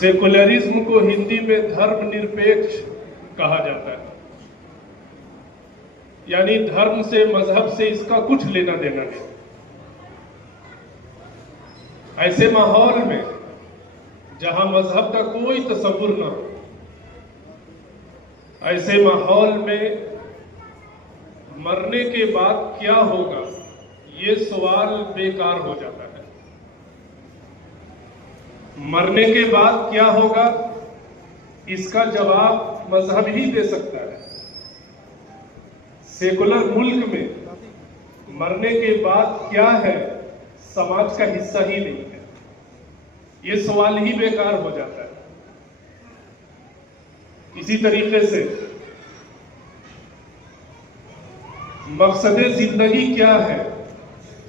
Secularism को हिंदी में धर्मनिरपेक्ष कहा जाता है, यानी धर्म से, मजहब से इसका कुछ लेना देना नहीं। ऐसे माहौल में जहां मजहब का कोई तसव्वुर न हो, ऐसे माहौल में मरने के बाद क्या होगा, ये सवाल बेकार हो जाता है। मरने के बाद क्या होगा, इसका जवाब मजहब ही दे सकता है। सेकुलर मुल्क में मरने के बाद क्या है, समाज का हिस्सा ही नहीं है। ये सवाल ही बेकार हो जाता है। इसी तरीके से मकसद जिंदगी क्या है,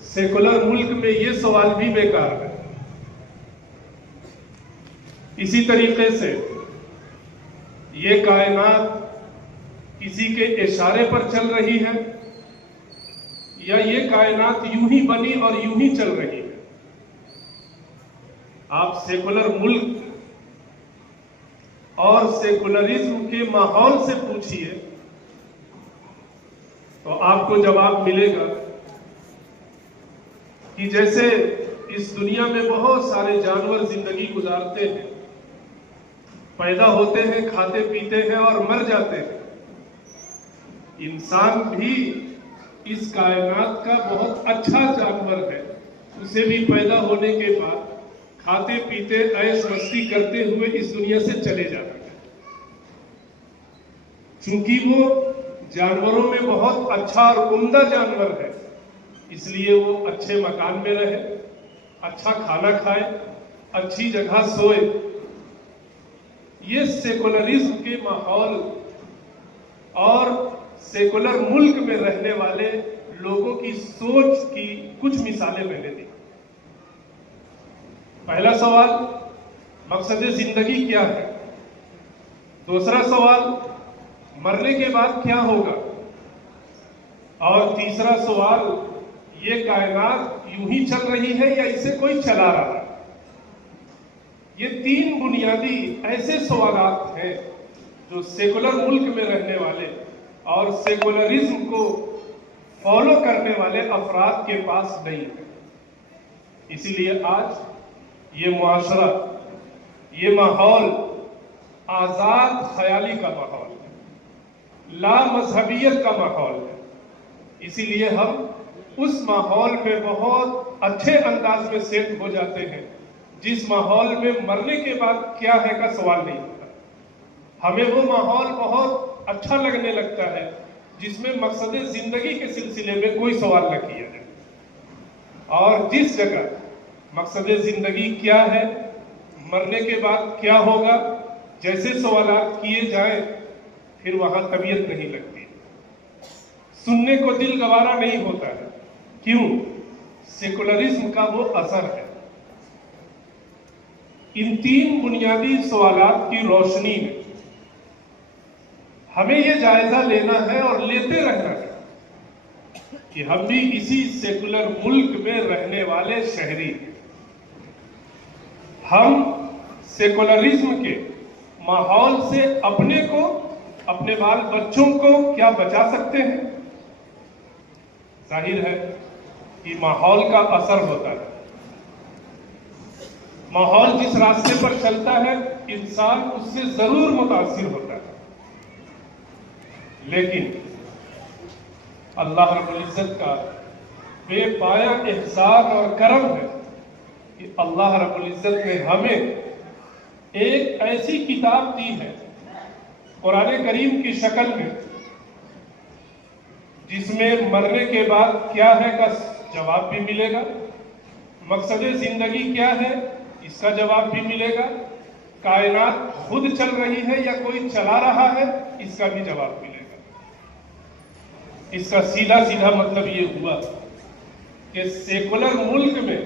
सेकुलर मुल्क में ये सवाल भी बेकार है। इसी तरीके से ये कायनात किसी के इशारे पर चल रही है या ये कायनात यूं ही बनी और यूं ही चल रही है। आप सेकुलर मुल्क और सेकुलरिज्म के माहौल से पूछिए तो आपको जवाब मिलेगा कि जैसे इस दुनिया में बहुत सारे जानवर जिंदगी गुजारते हैं, पैदा होते हैं, खाते पीते हैं और मर जाते हैं, इंसान भी इस कायनात का बहुत अच्छा जानवर है। उसे भी पैदा होने के बाद खाते पीते ऐश मस्ती करते हुए इस दुनिया से चले जाते हैं। चूंकि वो जानवरों में बहुत अच्छा और उम्दा जानवर है, इसलिए वो अच्छे मकान में रहे, अच्छा खाना खाए, अच्छी जगह सोए। ये सेकुलरिज्म के माहौल और सेकुलर मुल्क में रहने वाले लोगों की सोच की कुछ मिसालें मैंने दी। पहला सवाल, मकसद जिंदगी क्या है। दूसरा सवाल, मरने के बाद क्या होगा। और तीसरा सवाल, ये कायनात यूं ही चल रही है या इसे कोई चला रहा है। ये तीन बुनियादी ऐसे सवालात हैं जो सेकुलर मुल्क में रहने वाले और सेकुलरिज्म को फॉलो करने वाले अफराद के पास नहीं है। इसीलिए आज ये मुआशरा, ये माहौल आजाद ख्याली का माहौल है, ला मजहबियत का माहौल है। इसीलिए हम उस माहौल में बहुत अच्छे अंदाज में सेट हो जाते हैं जिस माहौल में मरने के बाद क्या है का सवाल नहीं होता। हमें वो माहौल बहुत अच्छा लगने लगता है जिसमें मकसद जिंदगी के सिलसिले में कोई सवाल न किया जाए। और जिस जगह मकसद जिंदगी क्या है, मरने के बाद क्या होगा, जैसे सवालात किए जाएं, फिर वहां तबीयत नहीं लगती, सुनने को दिल गवारा नहीं होता है। क्यों? सेकुलरिज्म का वो असर है। इन तीन बुनियादी सवालात की रोशनी में हमें ये जायजा लेना है और लेते रहना है कि हम भी इसी सेकुलर मुल्क में रहने वाले शहरी हैं। हम सेकुलरिज्म के माहौल से अपने को, अपने बाल बच्चों को क्या बचा सकते हैं। जाहिर है कि माहौल का असर होता है। माहौल जिस रास्ते पर चलता है, इंसान उससे जरूर मुतासिर होता है। लेकिन अल्लाह रब्बुल इज्जत का बेपाया एहसान और करम है कि अल्लाह रब्बुल इज्जत ने हमें एक ऐसी किताब दी है कुरान करीम की शक्ल में, जिसमें मरने के बाद क्या है का जवाब भी मिलेगा, मकसद जिंदगी क्या है इसका जवाब भी मिलेगा, कायनात खुद चल रही है या कोई चला रहा है इसका भी जवाब मिलेगा। इसका सीधा सीधा मतलब ये हुआ कि सेकुलर मुल्क में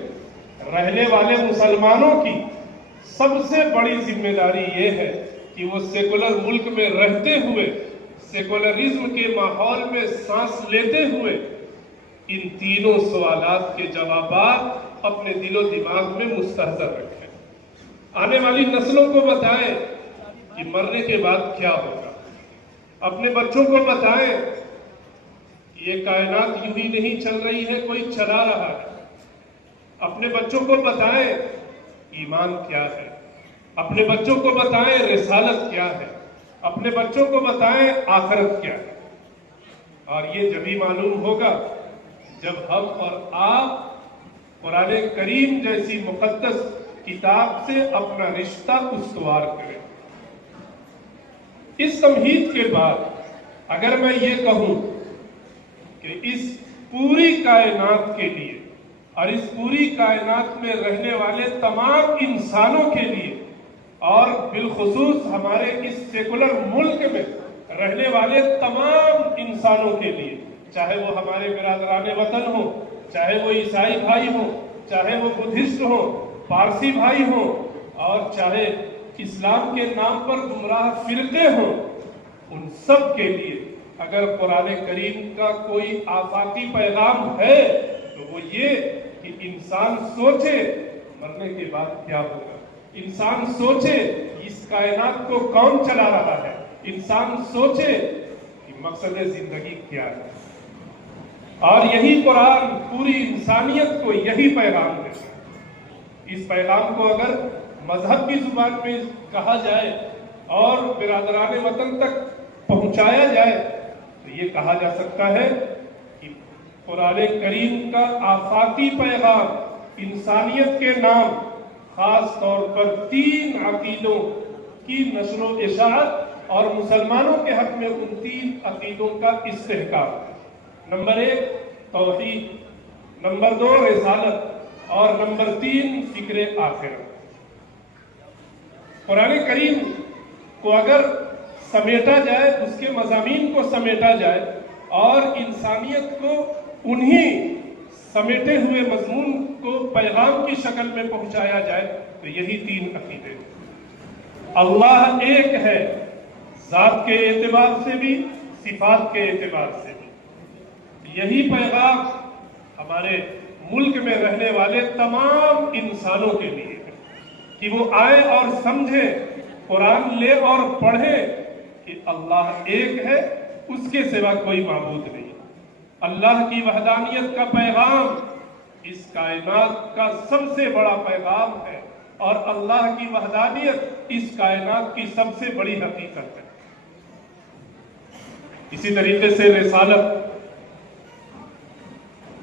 रहने वाले मुसलमानों की सबसे बड़ी जिम्मेदारी ये है कि वो सेकुलर मुल्क में रहते हुए, सेकुलरिज्म के माहौल में सांस लेते हुए इन तीनों सवालात के जवाबात अपने दिलो दिमाग में मुस्तहज़र रखें। आने वाली नस्लों को बताएं कि मरने के बाद क्या होगा। अपने बच्चों को बताएं कि ये कायनात यूं ही नहीं चल रही है, कोई चला रहा है। अपने बच्चों को बताएं ईमान क्या है, अपने बच्चों को बताएं रिसालत क्या है, अपने बच्चों को बताएं आखिरत क्या है। और ये जब ही मालूम होगा जब हम और आप कुरान करीम जैसी मुक़द्दस किताब से अपना रिश्ता उस्तवार करें। इस तमहीद के बाद अगर मैं ये कहूं कि इस पूरी कायनात के लिए और इस पूरी कायनात में रहने वाले तमाम इंसानों के लिए और बिलखुसूस हमारे इस सेकुलर मुल्क में रहने वाले तमाम इंसानों के लिए, चाहे वो हमारे बिरादराने वतन हो, चाहे वो ईसाई भाई हो, चाहे वो बुद्धिस्ट हो, पारसी भाई हो, और चाहे इस्लाम के नाम पर गुमराह फिरके हो, उन सब के लिए अगर कुरान करीम का कोई आफाकी पैगाम है तो वो ये कि इंसान सोचे मरने के बाद क्या होगा, इंसान सोचे इस कायनात को कौन चला रहा है, इंसान सोचे कि मकसद जिंदगी क्या है। और यही कुरान पूरी इंसानियत को यही पैगाम देता है। इस पैगाम को अगर मजहब की जुबान में कहा जाए और बिरादराने वतन तक पहुंचाया जाए तो ये कहा जा सकता है कि कुरान करीम का आफाकी पैगाम इंसानियत के नाम खास तौर पर 3 अकीदों की नशर व इशाअत और मुसलमानों के हक में उन 3 अकीदों का इस्तेहकाम। नंबर 1 तौहीद, नंबर 2 रिसालत और नंबर 3 फिक्र आखिरत। कुरान करीम को अगर समेटा जाए, उसके मज़ामीन को समेटा जाए और इंसानियत को उन्हीं समेटे हुए मजमून को पैगाम की शक्ल में पहुंचाया जाए तो यही 3 अकीदे। अल्लाह एक है, ज़ात के एतबार से भी, सिफात के एतबार से भी। यही पैगाम हमारे मुल्क में रहने वाले तमाम इंसानों के लिए है कि वो आए और समझे, कुरान ले और पढ़े कि अल्लाह एक है, उसके सिवा कोई माबूद नहीं। अल्लाह की वहदानियत का पैगाम इस कायनात का सबसे बड़ा पैगाम है और अल्लाह की वहदानियत इस कायनात की सबसे बड़ी हकीकत है। इसी तरीके से रिसालत,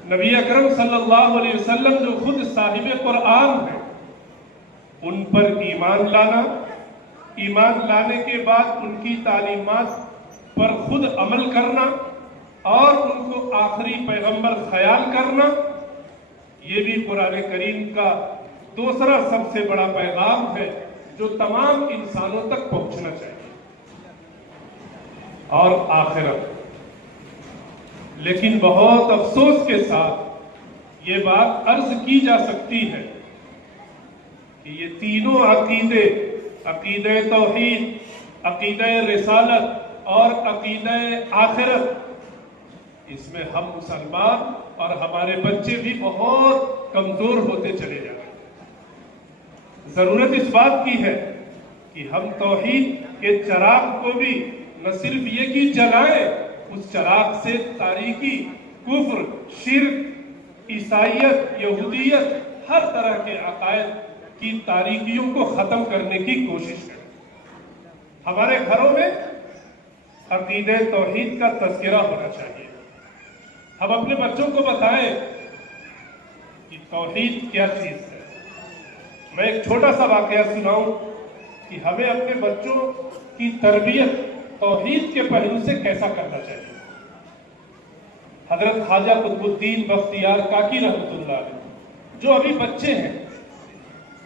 नबी अकरम सल्लल्लाहु अलैहि वसल्लम जो खुद साहिब कुरान है, उन पर ईमान लाना, ईमान लाने के बाद उनकी तालीमात पर खुद अमल करना और उनको आखिरी पैगंबर ख्याल करना, ये भी कुरान करीम का दूसरा सबसे बड़ा पैगाम है जो तमाम इंसानों तक पहुंचना चाहिए। और आखिरत, लेकिन बहुत अफसोस के साथ ये बात अर्ज की जा सकती है कि ये तीनों अकीदे, अकीदे तौहीद, अकीदे रिसालत और अकीदे आखिरत, इसमें हम मुसलमान और हमारे बच्चे भी बहुत कमजोर होते चले जा रहे हैं। जरूरत इस बात की है कि हम तौहीद के चराग को भी न सिर्फ ये कि जलाएं, उस चराग से तारीकी, कुफ्र, शिर्क, ईसाइयत, यहूदियत, हर तरह के अकायद की तारीकियों को खत्म करने की कोशिश करें। हमारे घरों में अकीदे तौहीद का तज़किरा होना चाहिए। हम अपने बच्चों को बताएं कि तौहीद क्या चीज है। मैं एक छोटा सा वाकया सुनाऊं कि हमें अपने बच्चों की तरबियत तौहीद के पहलू से कैसा करना चाहिए। हजरत ख्वाजा कुतुबुद्दीन बख्तियार काकी रहमतुल्लाह अलैह, जो अभी बच्चे हैं,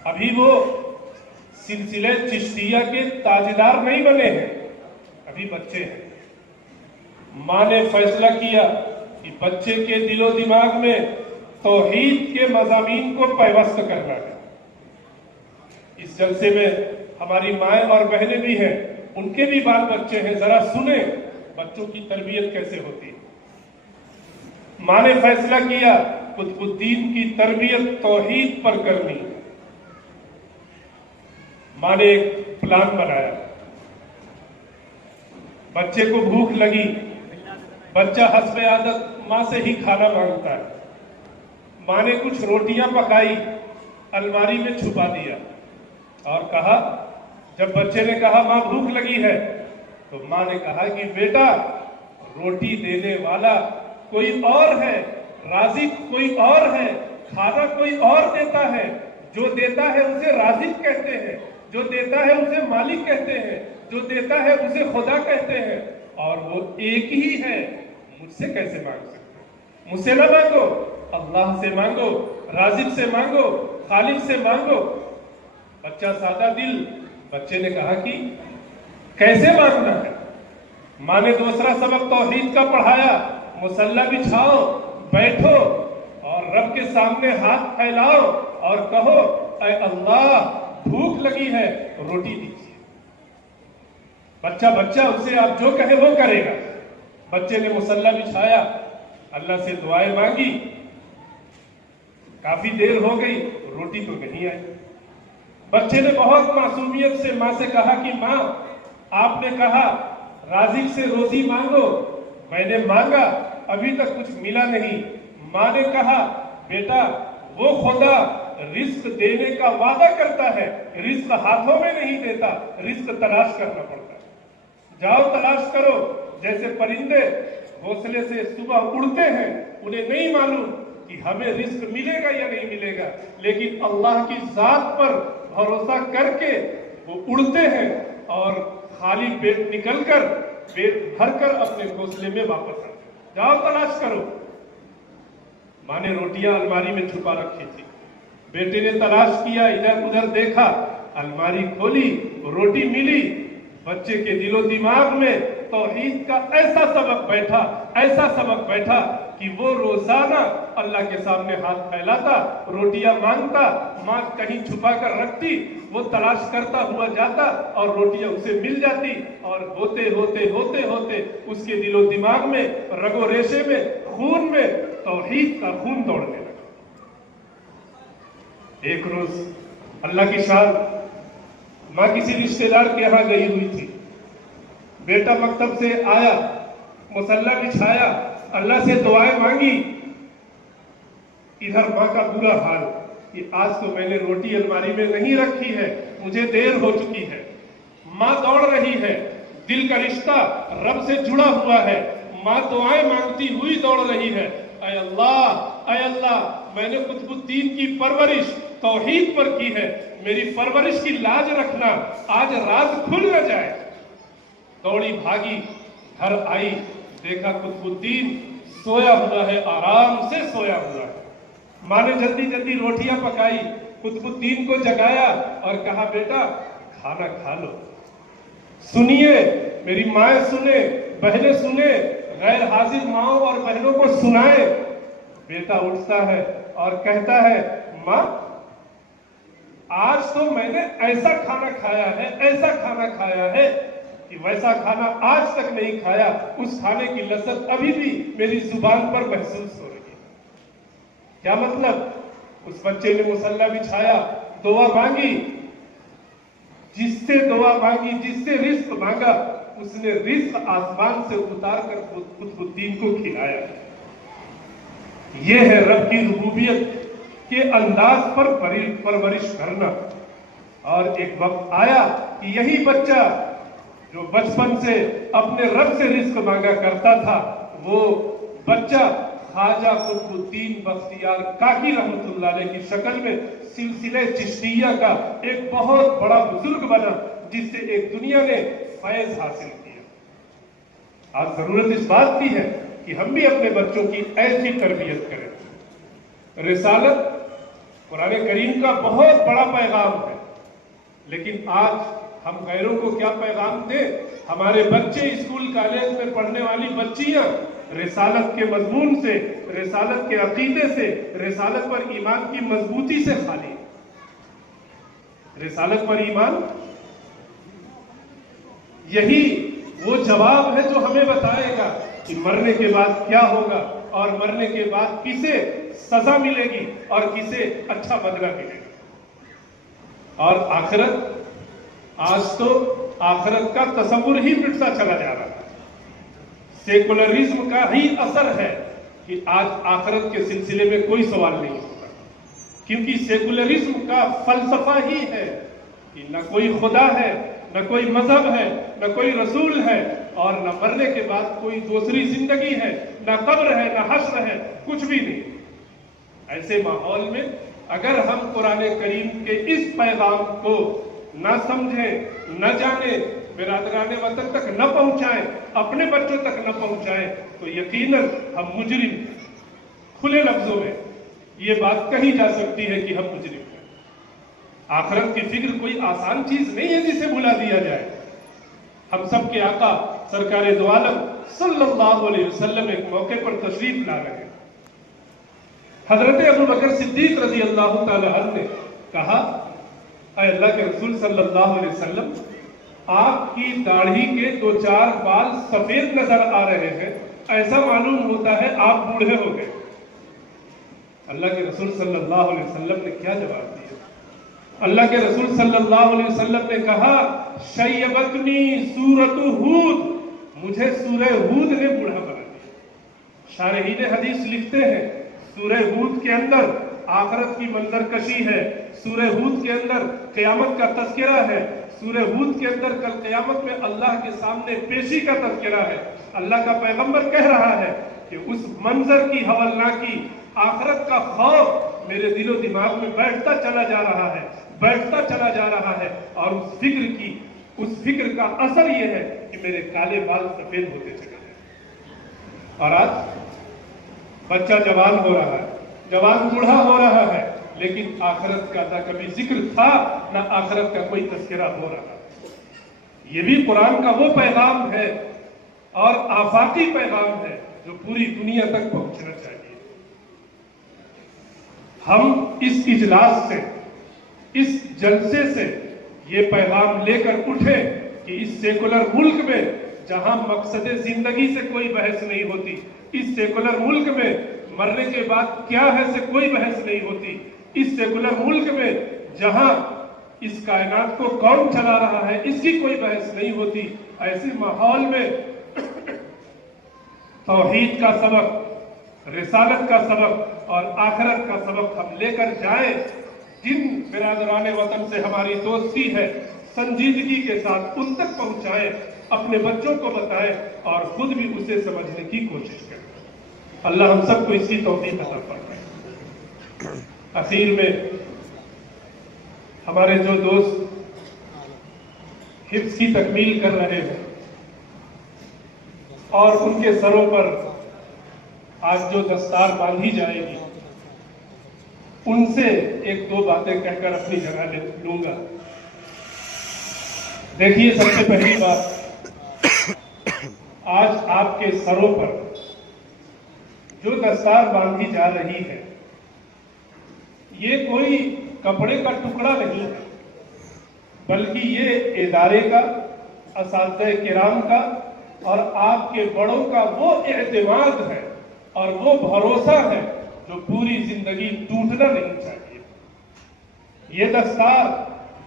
अभी वो सिलसिले चिश्तिया के ताजदार नहीं बने हैं, अभी बच्चे हैं। मां ने फैसला किया कि बच्चे के दिलो दिमाग में तौहीद के मज़ामीन को पैवस्त करना है। इस जलसे में हमारी माएँ और बहनें भी हैं, उनके भी बाल बच्चे हैं, जरा सुने बच्चों की तरबियत कैसे होती है। मां ने फैसला किया कुतुबुद्दीन की तरबियत तौहीद पर करनी। माँ ने एक प्लान बनाया। बच्चे को भूख लगी, बच्चा हस्बे आदत माँ से ही खाना मांगता है। माँ ने कुछ रोटियां पकाई, अलमारी में छुपा दिया और कहा, जब बच्चे ने कहा माँ भूख लगी है, तो माँ ने कहा कि बेटा रोटी देने वाला कोई और है, राज़िक कोई और है, खाना कोई और देता है। जो देता है उसे राज़िक कहते हैं, जो देता है उसे मालिक कहते हैं, जो देता है उसे खुदा कहते हैं, और वो एक ही है। मुझसे कैसे मांग सकते हो? मुझसे ना मांगो, अल्लाह से मांगो, राज़िक से मांगो, खालिक से मांगो। बच्चा सादा दिल, बच्चे ने कहा कि कैसे मांगना है। माँ ने दूसरा सबक तौहीद का पढ़ाया, मुसल्ला बिछाओ, बैठो और रब के सामने हाथ फैलाओ और कहो, ऐ अल्लाह भूख लगी है, रोटी दीजिए। बच्चा उससे आप जो कहे वो करेगा। बच्चे ने मुसल्ला बिछाया, अल्लाह से दुआएं मांगी, काफी देर हो गई, रोटी तो नहीं आई। बच्चे ने बहुत मासूमियत से माँ से कहा कि माँ, आपने कहा राज़िक से रोजी मांगो, मैंने मांगा, अभी तक कुछ मिला नहीं। माँ ने कहा, बेटा वो खुदा रिस्क देने का वादा करता है, रिस्क हाथों में नहीं देता, रिस्क तलाश करना पड़ता है। जाओ तलाश करो। जैसे परिंदे घोंसले से सुबह उड़ते हैं, उन्हें नहीं मालूम कि हमें रिस्क मिलेगा या नहीं मिलेगा, लेकिन अल्लाह की जात पर भरोसा करके वो उड़ते हैं और खाली पेट निकलकर, पेट भरकर अपने घोंसले में वापस आते हैं। जाओ तलाश करो। माँ ने रोटियां अलमारी में छुपा रखी थी। बेटे ने तलाश किया, इधर उधर देखा, अलमारी खोली, रोटी मिली। बच्चे के दिलो दिमाग में तौहीद का ऐसा सबक बैठा कि वो रोजाना अल्लाह के सामने हाथ फैलाता, रोटियां मांगता, माँ कहीं छुपा कर रखती, वो तलाश करता हुआ जाता और रोटियां उसे मिल जाती। और होते होते होते होते उसके दिलो दिमाग में, रगो रेशे में, खून में तौहीद का खून दौड़ने लगा। एक रोज अल्लाह की शान, माँ किसी रिश्तेदार के यहाँ गई हुई थी। बेटा मकतब से आया, मुसल्ला बिछाया, अल्लाह से दुआएं मांगी। इधर माँ का बुरा हाल कि आज तो मैंने रोटी अलमारी में नहीं रखी है, मुझे देर हो चुकी है। माँ दौड़ रही है, दिल का रिश्ता रब से जुड़ा हुआ है। माँ दुआएं मांगती हुई दौड़ रही है, ऐ अल्लाह, मैंने कुतुबुद्दीन की परवरिश तौहीद पर की है, मेरी परवरिश की लाज रखना, आज राज खुल न जाए। दौड़ी भागी, घर आई, देखा कुतुबुद्दीन सोया हुआ है, आराम से सोया हुआ है। माँ ने जल्दी जल्दी रोटियां पकाई, कुतुबुद्दीन को जगाया और कहा, बेटा खाना खा लो। सुनिए, मेरी माएं सुने, बहनें सुने, गैर हाजिर माओं और बहनों को सुनाए। बेटा उठता है और कहता है, माँ आज तो मैंने ऐसा खाना खाया है कि वैसा खाना आज तक नहीं खाया। उस खाने की लज्जत अभी भी मेरी जुबान पर महसूस हो रही है। क्या मतलब? उस बच्चे ने मुसल्ला बिछाया, दुआ मांगी, जिससे रिस्क मांगा, उसने रिस्क आसमान से उतार कर कुतुबुद्दीन को खिलाया। यह है रब की रुबूबियत के अंदाज पर परवरिश करना। और एक वक्त आया कि यही बच्चा जो बचपन से अपने रब से रिस्क मांगा करता था, वो बच्चा ख्वाजा कुतुबुद्दीन बख्तियार काकी रहमतुल्लाह अलैह की शक्ल में सिलसिले चिश्तिया का एक बहुत बड़ा बुजुर्ग बना, जिससे एक दुनिया ने फैज हासिल किया। आज जरूरत इस बात की है कि हम भी अपने बच्चों की ऐसी तरबियत करें। रिसालत कुरान करीम का बहुत बड़ा पैगाम है, लेकिन आज हम गैरों को क्या पैगाम दें? हमारे बच्चे स्कूल कॉलेज में पढ़ने वाली बच्चियां रिसालत के मजमून से, रिसालत के अकीदे से, रिसालत पर ईमान की मजबूती से खाली। रिसालत पर ईमान, यही वो जवाब है जो हमें बताएगा कि मरने के बाद क्या होगा और मरने के बाद किसे सजा मिलेगी और किसे अच्छा बदला मिलेगा। और आखिरत آج تو آخرت کا تصور ہی مٹتا چلا جا رہا ہے. سیکولرزم کا ہی اثر ہے کہ آج آخرت کے سلسلے میں کوئی سوال نہیں ہوتا، کیونکہ سیکولرزم کا فلسفہ ہی ہے کہ نہ کوئی خدا ہے، نہ کوئی مذہب ہے، نہ کوئی رسول ہے، اور نہ مرنے کے بعد کوئی دوسری زندگی ہے، نہ قبر ہے، نہ حشر ہے، کچھ بھی نہیں. ایسے ماحول میں اگر ہم قرآن کریم کے اس پیغام کو نہ سمجھیں، نہ جانیں، برادران وطن تک نہ پہنچائیں، اپنے بچوں تک نہ پہنچائیں، تو یقیناً ہم مجرم ہیں. کھلے لفظوں میں یہ بات کہی جا سکتی ہے کہ ہم مجرم ہیں. آخرت کی فکر کوئی آسان چیز نہیں ہے جسے بھلا دیا جائے. ہم سب کے آقا سرکار دو عالم صلی اللہ علیہ وسلم ایک موقع پر تشریف لا رہے ہیں. حضرت ابو بکر صدیق رضی اللہ تعالی عنہ نے کہا، اے اللہ کے رسول صلی اللہ علیہ وسلم، آپ کی داڑھی کے 2-4 بال سفید نظر آ رہے ہیں، ایسا معلوم ہوتا ہے آپ بوڑھے ہو گئے. اللہ کے رسول صلی اللہ علیہ وسلم نے کیا جواب دیا؟ اللہ کے رسول صلی اللہ علیہ وسلم نے کہا، شیبتنی سورۃ ہود، مجھے سورہ ہود نے بوڑھا بنا دیا. شارحین حدیث لکھتے ہیں سورہ ہود کے اندر آخرت کی منظر کشی ہے، سورہ ہود کے اندر قیامت کا تذکرہ ہے، سورہ ہود کے اندر کل قیامت میں اللہ کے سامنے پیشی کا تذکرہ ہے. اللہ کا پیغمبر کہہ رہا ہے کہ اس منظر کی ہولناکی، آخرت کا خوف میرے دل و دماغ میں بیٹھتا چلا جا رہا ہے، بیٹھتا چلا جا رہا ہے، اور اس فکر کا اثر یہ ہے کہ میرے کالے بال سفید ہوتے چلے جائیں. اور آج بچہ جوان ہو رہا ہے، جوان بوڑھا ہو رہا ہے، لیکن آخرت کا نہ کبھی ذکر تھا، نہ آخرت کا کوئی تذکرہ ہو رہا ہے. یہ بھی قرآن کا وہ پیغام ہے اور آفاقی پیغام ہے جو پوری دنیا تک پہنچنا چاہیے. ہم اس اجلاس سے، اس جلسے سے یہ پیغام لے کر اٹھے کہ اس سیکولر ملک میں جہاں مقصد زندگی سے کوئی بحث نہیں ہوتی، اس سیکولر ملک میں مرنے کے بعد کیا ہے سے کوئی بحث نہیں ہوتی، اس سیکولر ملک میں جہاں اس کائنات کو کون چلا رہا ہے اس کی کوئی بحث نہیں ہوتی، ایسے ماحول میں توحید کا سبق، رسالت کا سبق اور آخرت کا سبق ہم لے کر جائیں. جن برادران وطن سے ہماری دوستی ہے، سنجیدگی کے ساتھ ان تک پہنچائیں، اپنے بچوں کو بتائیں اور خود بھی اسے سمجھنے کی کوشش کریں. اللہ ہم سب کو اس کی توفیق عطا فرمائے. اخیر میں ہمارے جو دوست حفظ کی تکمیل کر رہے ہیں اور ان کے سروں پر آج جو دستار باندھی جائے گی، ان سے 1-2 باتیں کہہ کر اپنی جگہ لوں گا. دیکھیے، سب سے پہلی بات، آج آپ کے سروں پر جو دستار باندھی جا رہی ہے، یہ کوئی کپڑے کا ٹکڑا نہیں ہے، بلکہ یہ ادارے کا، اساتذہ کرام کا اور آپ کے بڑوں کا وہ اعتماد ہے اور وہ بھروسہ ہے جو پوری زندگی ٹوٹنا نہیں چاہیے. یہ دستار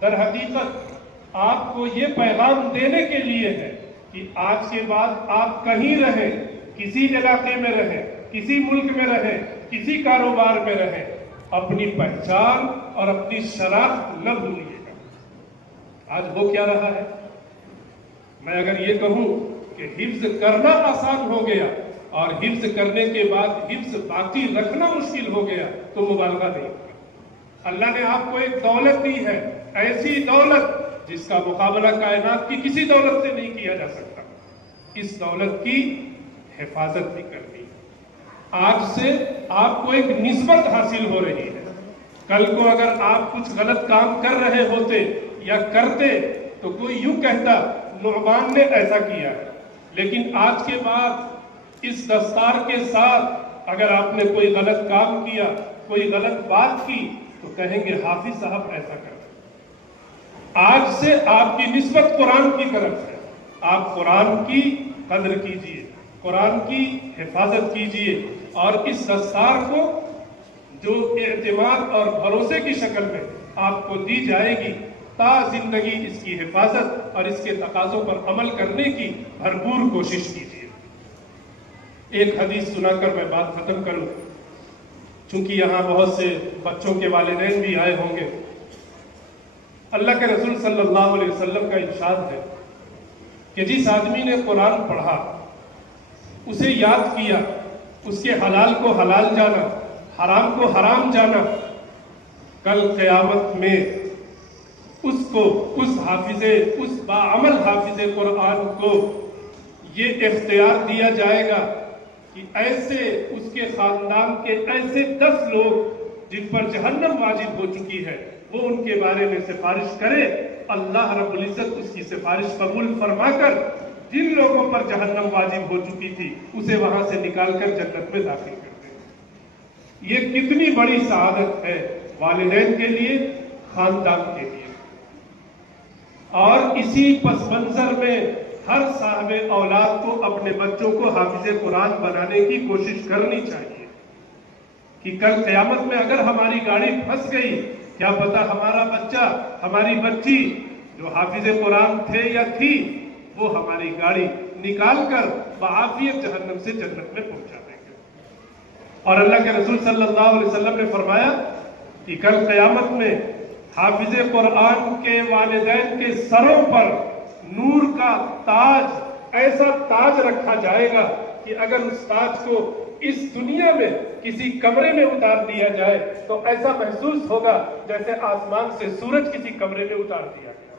در حقیقت آپ کو یہ پیغام دینے کے لیے ہے کہ آج کے بعد آپ کہیں رہیں، کسی علاقے میں رہیں، کسی ملک میں رہیں، کسی کاروبار میں رہیں، اپنی پہچان اور اپنی شناخت نہ بھولیے گا. آج ہو کیا رہا ہے؟ میں اگر یہ کہوں کہ حفظ کرنا آسان ہو گیا اور حفظ کرنے کے بعد حفظ باقی رکھنا مشکل ہو گیا تو مبالغہ نہیں ہوگا. اللہ نے آپ کو ایک دولت دی ہے، ایسی دولت جس کا مقابلہ کائنات کی کسی دولت سے نہیں کیا جا سکتا. اس دولت کی حفاظت بھی کرنی ہے. آج سے آپ کو ایک نسبت حاصل ہو رہی ہے. کل کو اگر آپ کچھ غلط کام کر رہے ہوتے یا کرتے تو کوئی یوں کہتا نعمان نے ایسا کیا ہے، لیکن آج کے بعد اس دستار کے ساتھ اگر آپ نے کوئی غلط کام کیا، کوئی غلط بات کی تو کہیں گے حافظ صاحب ایسا کرتے. آج سے آپ کی نسبت قرآن کی طرف ہے. آپ قرآن کی قدر کیجئے، قرآن کی حفاظت کیجئے اور اس دستار کو جو اعتماد اور بھروسے کی شکل میں آپ کو دی جائے گی، تا زندگی اس کی حفاظت اور اس کے تقاضوں پر عمل کرنے کی بھرپور کوشش کیجیے۔ ایک حدیث سنا کر میں بات ختم کروں، چونکہ یہاں بہت سے بچوں کے والدین بھی آئے ہوں گے۔ اللہ کے رسول صلی اللہ علیہ وسلم کا ارشاد ہے کہ جس آدمی نے قرآن پڑھا، اسے یاد کیا، اس کے حلال کو حلال جانا، حرام کو حرام جانا، کل قیامت میں اس باعمل حافظ قرآن کو یہ اختیار دیا جائے گا کہ ایسے اس کے خاندان کے ایسے 10 لوگ جن پر جہنم واجب ہو چکی ہے، وہ ان کے بارے میں سفارش کرے، اللہ رب العزت اس کی سفارش قبول فرما کر جن لوگوں پر جہنم واجب ہو چکی تھی اسے وہاں سے نکال کر جنت میں داخل کر دے۔ یہ کتنی بڑی سعادت ہے والدین کے لیے، خاندان کے لیے۔ اور اسی پس منظر میں ہر صاحب اولاد کو اپنے بچوں کو حافظ قرآن بنانے کی کوشش کرنی چاہیے کہ کل قیامت میں اگر ہماری گاڑی پھنس گئی، کیا پتا ہمارا بچہ، ہماری بچی جو حافظ قرآن تھے یا تھی، وہ ہماری گاڑی نکال کر بعافیت جہنم سے جنت میں پہنچا دیں گے۔ اور اللہ کے رسول صلی اللہ علیہ وسلم نے فرمایا کہ کل قیامت میں حافظ قرآن کے والدین کے سروں پر نور کا تاج، ایسا تاج رکھا جائے گا کہ اگر اس تاج کو اس دنیا میں کسی کمرے میں اتار دیا جائے تو ایسا محسوس ہوگا جیسے آسمان سے سورج کسی کمرے میں اتار دیا گیا۔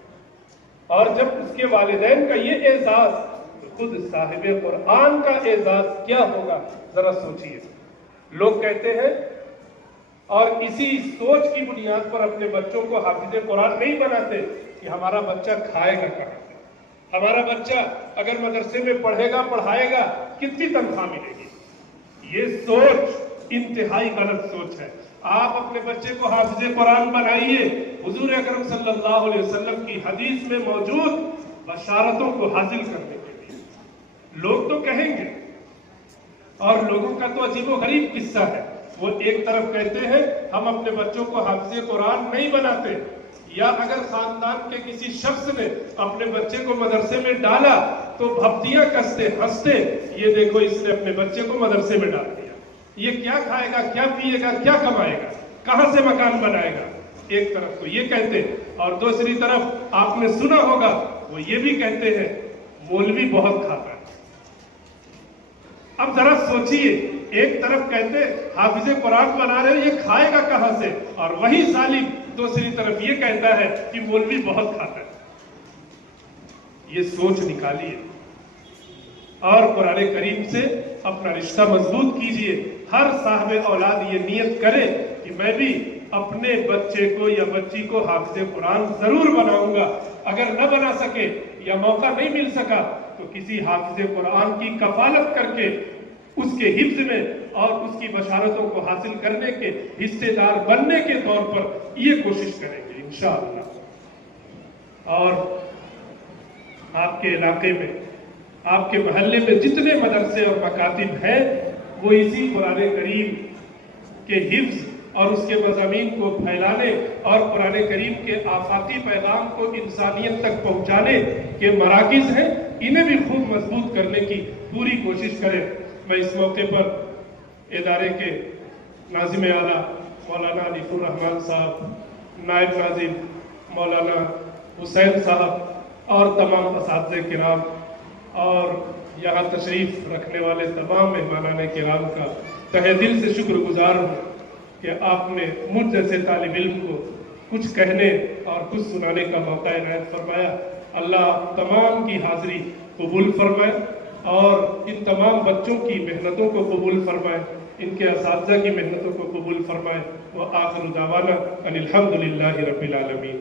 اور جب اس کے والدین کا یہ اعزاز، تو خود صاحب قرآن کا اعزاز کیا ہوگا، ذرا سوچئے۔ لوگ کہتے ہیں اور اسی سوچ کی بنیاد پر اپنے بچوں کو حافظ قرآن نہیں بناتے کہ ہمارا بچہ کھائے گا کہاں سے، ہمارا بچہ اگر مدرسے میں پڑھے گا پڑھائے گا کتنی تنخواہ ملے گی۔ یہ سوچ انتہائی غلط سوچ ہے۔ آپ اپنے بچے کو حافظ قرآن بنائیے حضور اکرم صلی اللہ علیہ وسلم کی حدیث میں موجود بشارتوں کو حاصل کرنے کے لیے۔ لوگ تو کہیں گے، اور لوگوں کا تو عجیب و غریب قصہ ہے، وہ ایک طرف کہتے ہیں ہم اپنے بچوں کو حافظ قرآن نہیں بناتے، یا اگر خاندان کے کسی شخص نے اپنے بچے کو مدرسے میں ڈالا تو بھپتیاں کستے ہنستے، یہ دیکھو اس نے اپنے بچے کو مدرسے میں ڈال دیا، یہ کیا کھائے گا، کیا پیے گا، کیا کمائے گا، کہاں سے مکان بنائے گا۔ ایک طرف تو یہ کہتے، اور دوسری طرف آپ نے سنا ہوگا وہ یہ بھی کہتے ہیں مولوی بہت کھاتا ہے۔ اب ذرا سوچئے، ایک طرف کہتے حافظ قرآن بنا رہے یہ کھائے گا کہاں سے، اور وہی ظالم دوسری طرف یہ کہتا ہے کہ مولوی بہت کھاتا ہے۔ یہ سوچ نکالیے اور قرآن کریم سے اپنا رشتہ مضبوط کیجئے۔ ہر صاحب اولاد یہ نیت کرے کہ میں بھی اپنے بچے کو یا بچی کو حافظ قرآن ضرور بناؤں گا، اگر نہ بنا سکے یا موقع نہیں مل سکا تو کسی حافظ قرآن کی کفالت کر کے اس کے حفظ میں اور اس کی بشارتوں کو حاصل کرنے کے حصے دار بننے کے طور پر یہ کوشش کریں گے انشاءاللہ۔ اور آپ کے علاقے میں، آپ کے محلے میں جتنے مدرسے اور مکاتب ہیں، وہ اسی قرآن کریم کے حفظ اور اس کے مضامین کو پھیلانے اور قرآن کریم کے آفاقی پیغام کو انسانیت تک پہنچانے کے مراکز ہیں، انہیں بھی خوب مضبوط کرنے کی پوری کوشش کریں۔ میں اس موقع پر ادارے کے ناظم اعلیٰ مولانا علیف الرحمان صاحب، نائب ناظم مولانا حسین صاحب اور تمام اساتذہ کرام اور یہاں تشریف رکھنے والے تمام مہمانان کرام کا تہہ دل سے شکر گزار ہوں کہ آپ نے مجھ جیسے طالب علم کو کچھ کہنے اور کچھ سنانے کا موقع عنایت فرمایا۔ اللہ تمام کی حاضری قبول فرمائے اور ان تمام بچوں کی محنتوں کو قبول فرمائے، ان کے اساتذہ کی محنتوں کو قبول فرمائے۔ وآخر دعوانا ان الحمدللہ رب العالمین۔